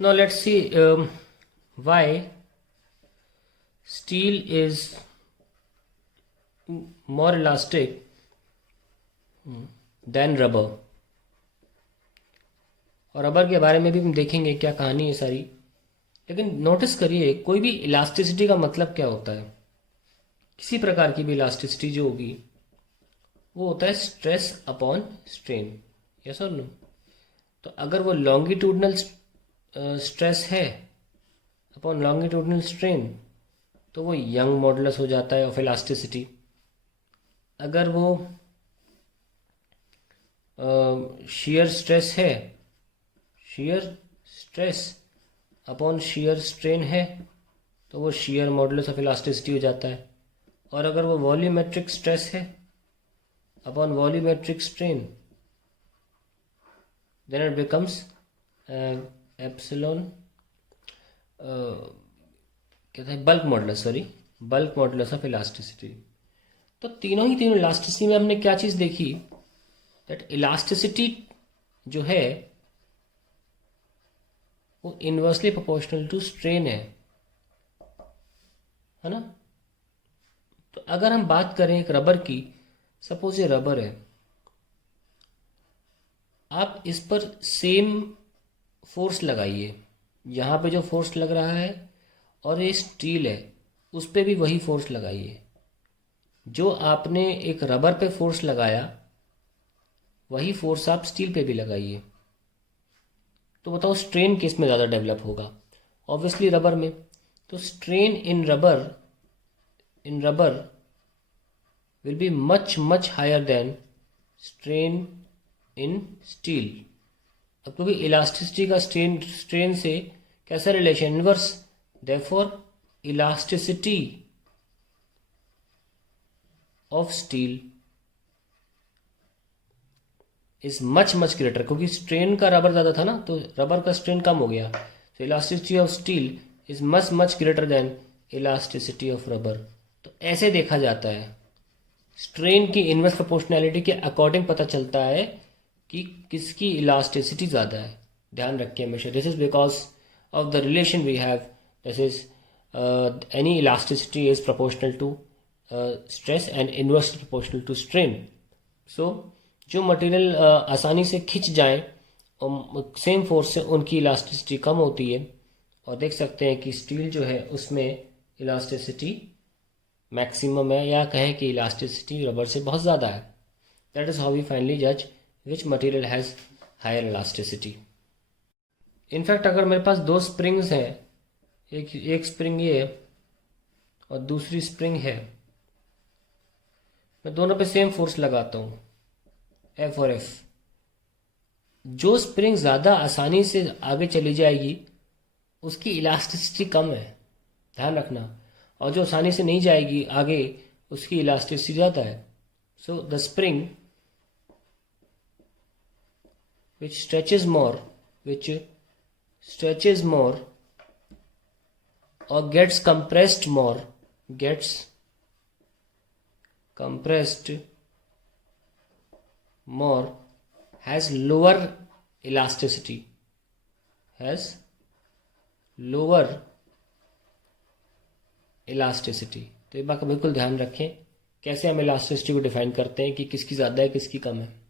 Now let's see why steel is more elastic than rubber. और rubber के बारे में भी हम देखेंगे क्या कहानी है सारी। लेकिन नोटिस करिए, कोई भी इलास्टिसिटी का मतलब क्या होता है। किसी प्रकार की भी इलास्टिसिटी जो होगी वो होता है स्ट्रेस अपॉन स्ट्रेन, यस और नो। तो अगर वो लॉन्गिट्यूडनल स्ट्रेस है अपॉन लॉन्गिट्यूडनल स्ट्रेन तो वो यंग मॉडुलस हो जाता है ऑफ इलास्टिसिटी। अगर वो shear स्ट्रेस है, shear stress upon shear strain है तो वो shear मॉडुलस ऑफ इलास्टिसिटी हो जाता है। और अगर वो वॉल्यूमेट्रिक स्ट्रेस है upon volumetric strain then it becomes epsilon कहते हैं bulk modulus, sorry bulk modulus of elasticity. तो तीनों इलास्टिसिटी में हमने क्या चीज़ देखी, दैट इलास्टिसिटी जो है वो इन्वर्सली प्रोपोर्शनल टू स्ट्रेन है ना। तो अगर हम बात करें एक रबर की, सपोज ये रबर है, आप इस पर सेम फोर्स लगाइए, यहाँ पे जो फोर्स लग रहा है, और ये स्टील है उस पर भी वही फोर्स लगाइए। जो आपने एक रबर पे फोर्स लगाया वही फोर्स आप स्टील पे भी लगाइए। तो बताओ स्ट्रेन किस में ज़्यादा डेवलप होगा? ऑब्वियसली रबर में। तो strain in rubber will be much much higher than strain in steel. अब क्योंकि इलास्टिसिटी का स्ट्रेन से कैसा relation, inverse, therefore elasticity of steel is much much greater. क्योंकि स्ट्रेन का रबर ज़्यादा था ना, तो रबर का स्ट्रेन कम हो गया, तो elasticity of steel is much much greater than elasticity of rubber. तो ऐसे देखा जाता है, स्ट्रेन की इनवर्स प्रोपोर्शनैलिटी के अकॉर्डिंग पता चलता है कि किसकी इलास्टिसिटी ज़्यादा है। ध्यान रखिए हमेशा, this is because of the relation we have, this is any elasticity is proportional to stress and inversely proportional to strain. So जो मटेरियल आसानी से खिंच जाए और सेम फोर्स से उनकी इलास्टिसिटी कम होती है। और देख सकते हैं कि स्टील जो है उसमें इलास्टिसिटी मैक्सिमम है, या कहें कि इलास्टिसिटी रबर से बहुत ज़्यादा है। That is how we finally जज which material has higher elasticity. In fact अगर मेरे पास दो स्प्रिंग्स हैं, एक स्प्रिंग ये है और दूसरी स्प्रिंग है, मैं दोनों पे सेम फोर्स लगाता हूँ, एफ और एफ। जो स्प्रिंग ज़्यादा आसानी से आगे चली जाएगी उसकी इलास्टिसिटी कम है, ध्यान रखना। और जो आसानी से नहीं जाएगी आगे उसकी इलास्टिसिटी ज़्यादा है। So the spring which stretches more or gets compressed more has lower elasticity, तो ये बात का बिल्कुल ध्यान रखें कैसे हम इलास्टिसिटी को डिफाइन करते हैं कि किसकी ज़्यादा है किसकी कम है।